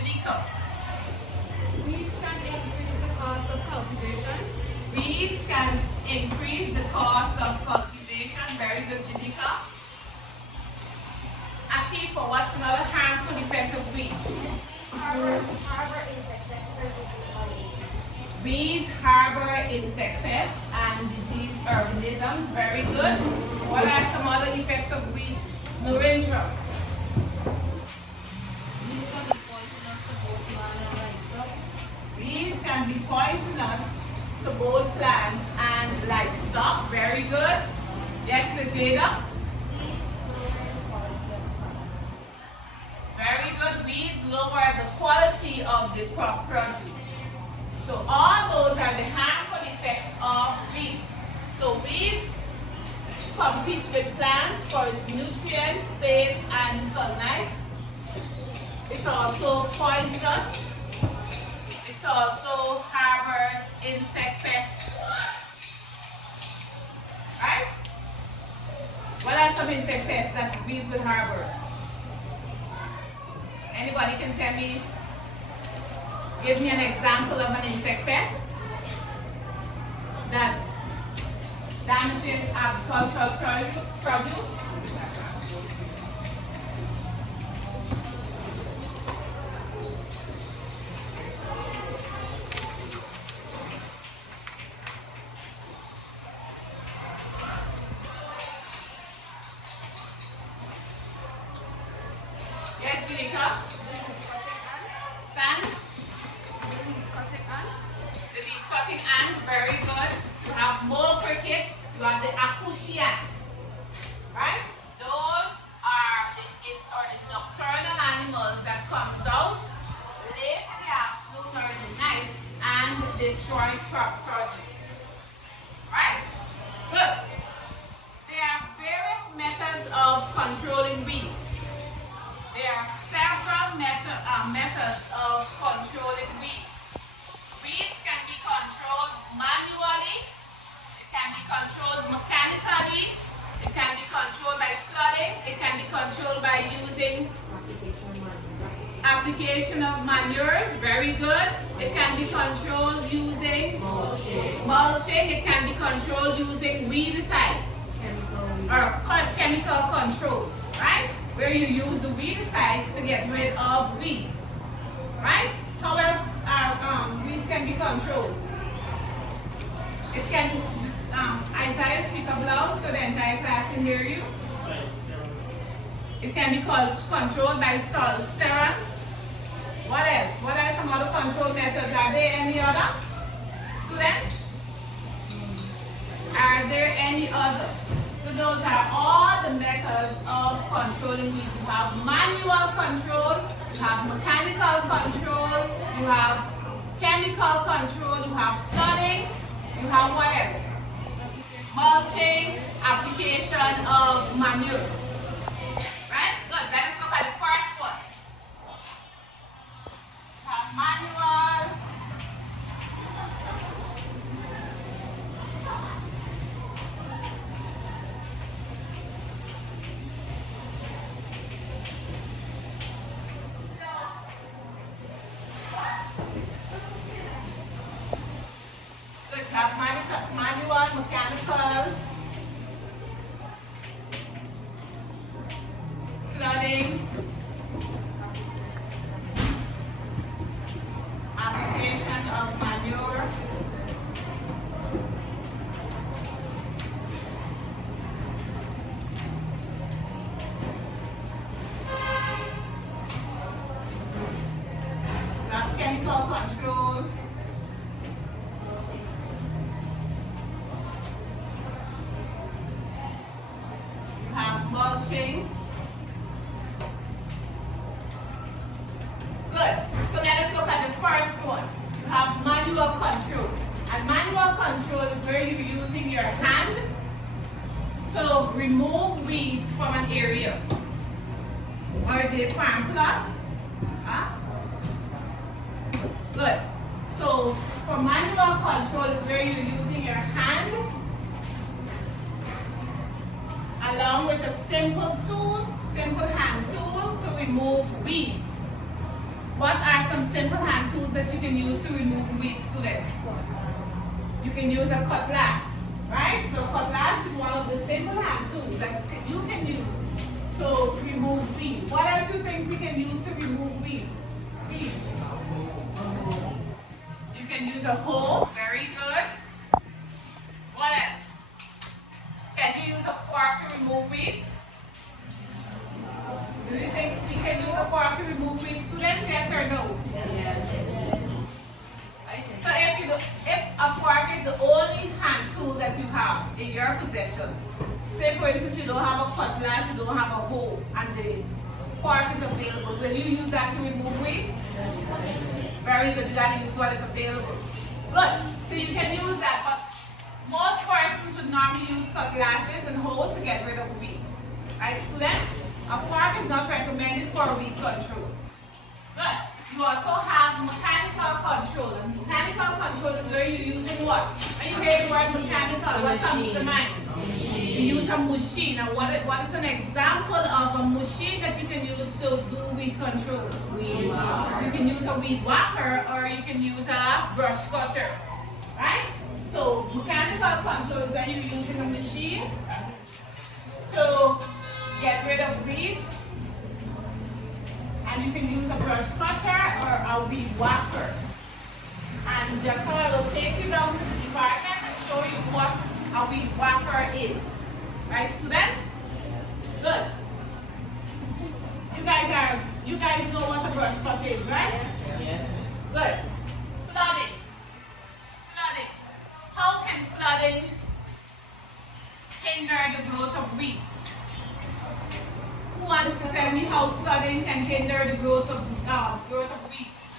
Janika. Weeds can increase the cost of cultivation. Weeds can increase the cost of cultivation. Very good, Janika. Akifa, what's another harmful effect of weeds? Harbor insects that produce. Weeds harbor insect pests and disease organisms. Very good. What are some other effects of weeds? Narendra. Weeds can be poisonous to both man and livestock. Weeds can be poisonous to both plants and livestock. Very good. Yes, Najeda. Very good. Weeds lower the quality of the crop produce. So all those are the harmful effects of weeds. So weeds compete with plants for its nutrients, space, and sunlight. It's also poisonous. It also harbors insect pests. Right? What are some insect pests that weeds will harbor? Anybody can tell me? Give me an example of an insect pest that damages agricultural produce. Yes, Junica? Stand. The leaf cutting ant, very good. You have mole cricket, you have the acushia ant. Right? Those are the nocturnal animals that comes out late in the afternoon or in the night and destroy crop produce. Right? Good. There are various methods of controlling weeds. There are several methods of controlling weeds. Weeds can be controlled manually, it can be controlled mechanically, it can be controlled by flooding, it can be controlled by using application of manures, very good. It can be controlled using mulching, it can be controlled using weedicides or chemical control, right? Where you use the weedicides to get rid of weeds, right? How else weeds can be controlled? It can just, Isaiah, speak up loud so the entire class can hear you. It can be controlled by sterons. What else? What are some other control methods? Are there any other? Students? Are there any other? So those are all the methods of controlling weeds. You have manual control, you have mechanical control, you have chemical control, you have flooding, you have what else? Mulching, application of manure. Right? Good. Let us look at the first one. You have manual. Good. You have manual, mechanical, flooding, application of manure, you have chemical control, you have mulching. Good. So let us look at the first one. You have manual control. And manual control is where you're using your hand to remove weeds from an area. Or the farm plot. Huh? Good. So for manual control is where you're using your hand along with a simple tool, simple hand tool to remove weeds. What are some simple hand tools that you can use to remove weeds, students? You can use a cutlass, right? So cutlass is one of the simple hand tools that you can use to remove weeds. What else do you think we can use to remove weeds? Weeds. You can use a hoe. Very good. What else? Can you use a fork to remove weeds? Do you think we can use a fork to remove weeds, students? Yes or no? So if a fork is the only hand tool that you have in your possession, say for instance you don't have a cutlass, you don't have a hoe, and the fork is available, will you use that to remove weeds? Very good, you gotta use what is available. Good, so you can use that, but most persons would normally use cutlasses and hoes to get rid of weeds. Right, students? A fork is not recommended for weed control. Good. You also have mechanical control. And mechanical control is where you're using what? When you hear the word mechanical, what comes to mind? You use a machine. Now, what is an example of a machine that you can use to do weed control? Weed whacker. You can use a weed whacker or you can use a brush cutter. Right? So, mechanical control is when you're using a machine to get rid of weeds. And you can use a brush cutter or a weed whacker. And just now I will take you down to the department and show you what a weed whacker is. Right, students? Good. You guys know what a brush cutter is, right? Yes. Good. Flooding. Flooding. How can flooding hinder the growth of weeds? Who wants to tell me how flooding can hinder the growth of weeds?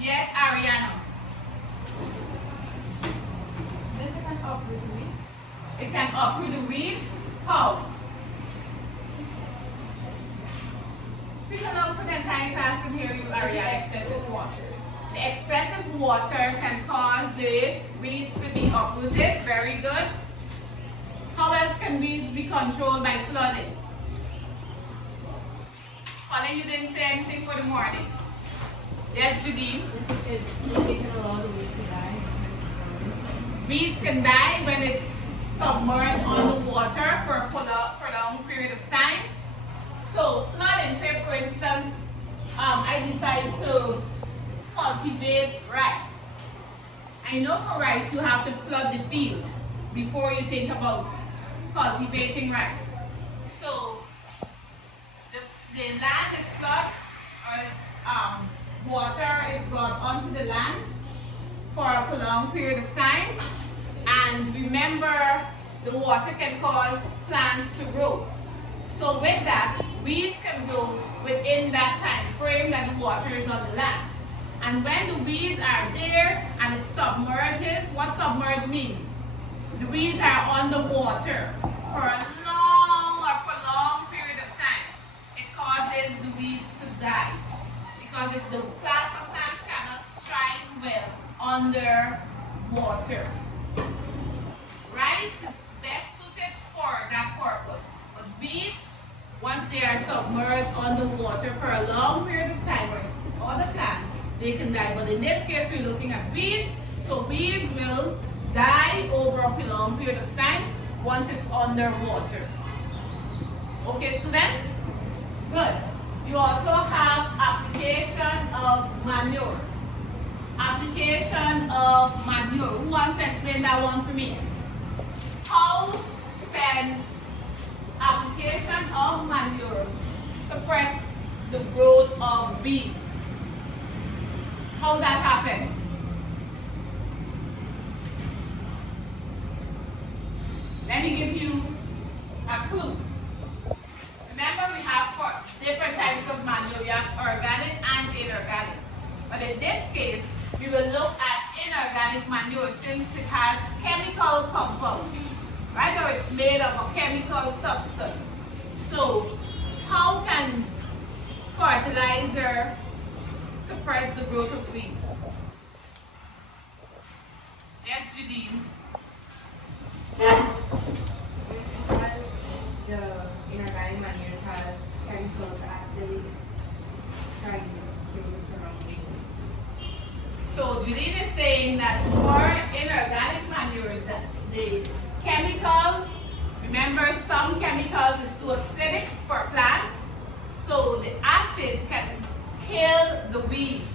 Yes, Ariana. It can uproot the weeds. It can uproot the weeds? How? Speak aloud so the entire class can hear you, Ariana. Excessive water. The excessive water can cause the weeds to be uprooted. Very good. How else can weeds be controlled by flooding? Colin, you didn't say anything for the morning. Yes, Judine? It can allow the weeds to die. Weeds can die when it's submerged on the water for a prolonged period of time. So flooding, say for instance, I decide to cultivate rice. I know for rice you have to flood the field before you think about cultivating rice. So the land is flooded, or water is brought onto the land for a prolonged period of time. And remember, the water can cause plants to grow. So with that, weeds can grow within that time frame that the water is on the land. And when the weeds are there and it submerges, what submerge means? The weeds are on the water for a long or prolonged period of time. It causes the weeds to die. Because if the plants cannot strive well under water. Rice is best suited for that purpose. But weeds, once they are submerged under water for a long period of time, or other plants, they can die. But in this case, we're looking at weeds. So weeds will die over a prolonged period of time once it's under water. Okay, students? Good. You also have application of manure. Application of manure. Who wants to explain that one for me? How can application of manure suppress the growth of weeds? How that happens? Let me give you a clue. Remember, we have four different types of manure. We have organic and inorganic. But in this case, we will look at inorganic manure since it has chemical compound, right? Or it's made of a chemical substance. So, how can fertilizer suppress the growth of weeds? Yes, Judine? The inorganic manures has chemicals, acid, trying to kill So Julie is saying that for inorganic manures, the chemicals, remember some chemicals is too acidic for plants, so the acid can kill the weeds.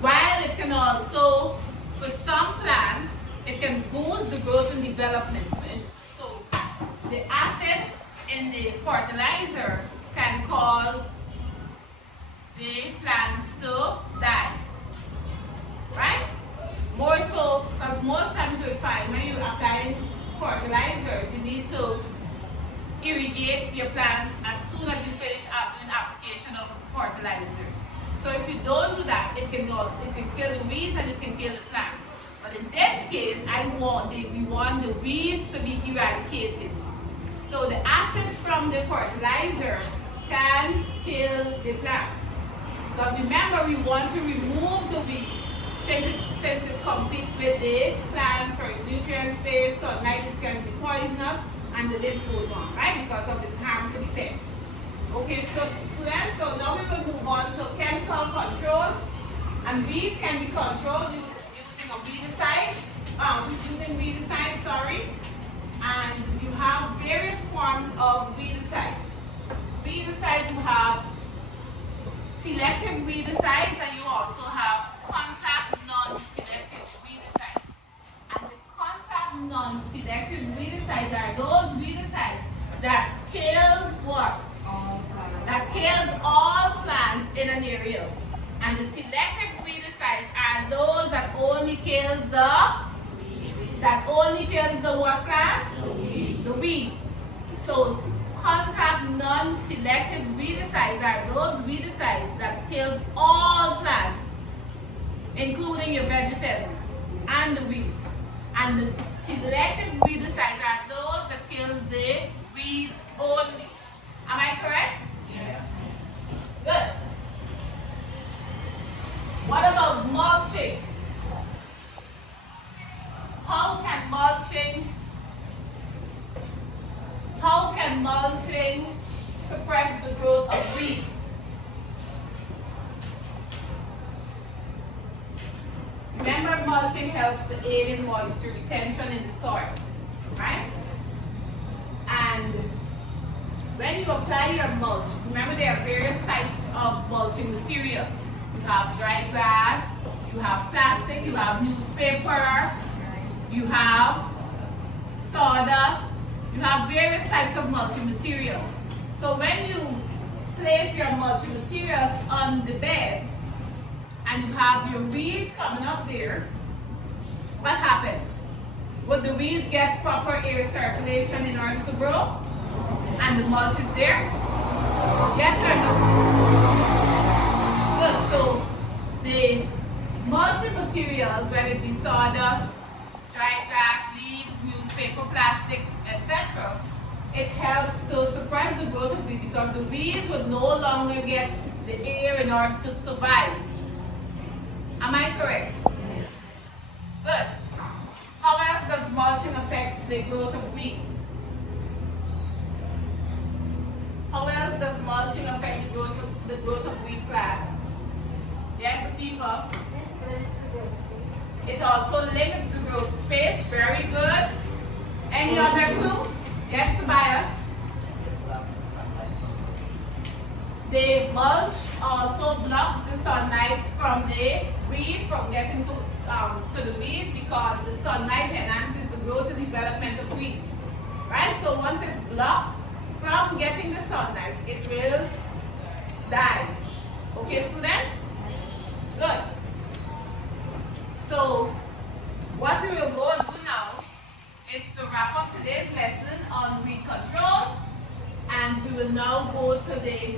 While it can also, for some plants, it can boost the growth and development. So the acid in the fertilizer can cause the plants to die. Right? More so, because most times we find when you're applying fertilizers, you need to irrigate your plants as soon as you finish doing application of fertilizer. So if you don't do that, it can kill the weeds and it can kill the plants. But in this case, we want the weeds to be eradicated. So the acid from the fertilizer can kill the plants. Because remember, we want to remove the weeds since it competes with the plants for its nutrient space, sunlight, it can be poisonous, and the list goes on, right? Because of its harmful effect. Okay, so now we will move on to chemical control. And weeds can be controlled using a weedicide, and you have various forms of weedicides. Weedicides, you have selective weedicides, and you also have contact non-selective weedicides. And the contact non-selective weedicides are those weedicides that kills what? All plants. That kills all plants in an area. And the selective weedicides are those that only kills the what class? The weeds. So contact non-selective weedicides are those weedicides that kills all plants, including your vegetables and the weeds. And the selective weedicides are those that kills the weeds only. Am I correct? Yes. Good. What about mulching? How can mulching suppress the growth of weeds? Remember, mulching helps to aid in moisture retention in the soil, right? And when you apply your mulch, remember there are various types of mulching materials. You have dry grass, you have plastic, you have newspaper, you have sawdust, you have various types of mulching materials. So when you place your mulching materials on the beds and you have your weeds coming up there, what happens? Would the weeds get proper air circulation in order to grow? And the mulch is there? Yes or no? Good. So the mulching materials, whether it be sawdust, dry grass, leaves, newspaper, plastic, etc., it helps to suppress the growth of weeds because the weeds would no longer get the air in order to survive. Am I correct? Yes. Good. How else does mulching affect the growth of weeds? How else does mulching affect the growth of weed class? Yes, Atifa? It also limits the growth space. Very good. Any other clue? Yes, Tobias? The mulch also blocks the sunlight from the weeds from getting to the weeds because the sunlight enhances the growth and development of weeds. Right? So once it's blocked from getting the sunlight, it will die. Okay, students? Good. So what we will go and do now is to wrap up today's lesson on weed control, and we will now go to the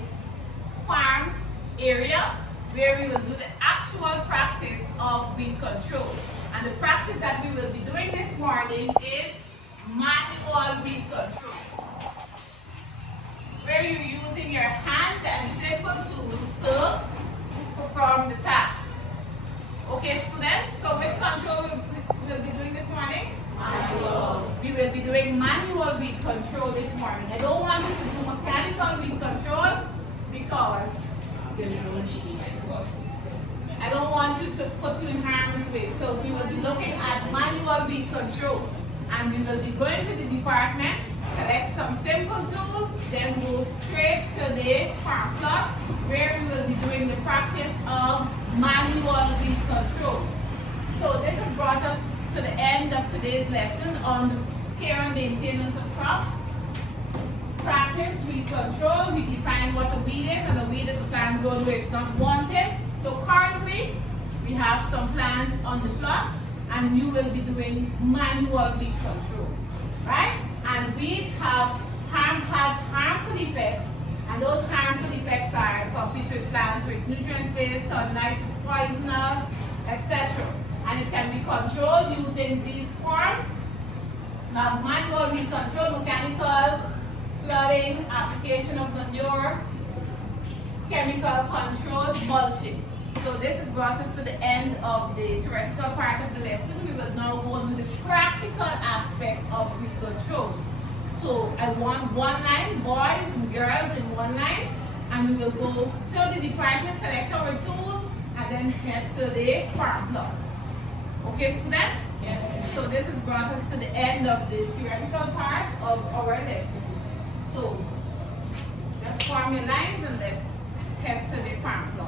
farm area where we will do the actual practice of weed control. And the practice that we will be doing this morning is manual weed control, where you're using your hand and simple tools to perform the task. Okay, students, so which control we will be doing this morning? Manual. We will be doing manual weed control this morning. I don't want you to do mechanical weed control because I don't want you to put you in harm's way. So we will be looking at manual weed control. And we will be going to the department, collect some simple tools, then go straight to the farm plot where we will be doing the practice of manual weed control. So this has brought us to the end of today's lesson on the care and maintenance of crops. Practice weed control. We define what a weed is, and a weed is a plant grown where it's not wanted. So currently, we have some plants on the plot, and you will be doing manual weed control, right? And weeds has harmful effects, and those harmful effects are compete with plants with nutrient-based, sunlight is poisonous, etc. And it can be controlled using these forms. Now, manual weed control, mechanical, flooding, application of manure, chemical control, mulching. So this has brought us to the end of the theoretical part of the lesson. We will now go on to the practical aspect of weed control. So I want one line, boys and girls in one line, and we will go to the department, collect our tools, and then head to the farm plot. Okay, students? Yes. So this has brought us to the end of the theoretical part of our lesson. So just form your lines and let's head to the farm plot.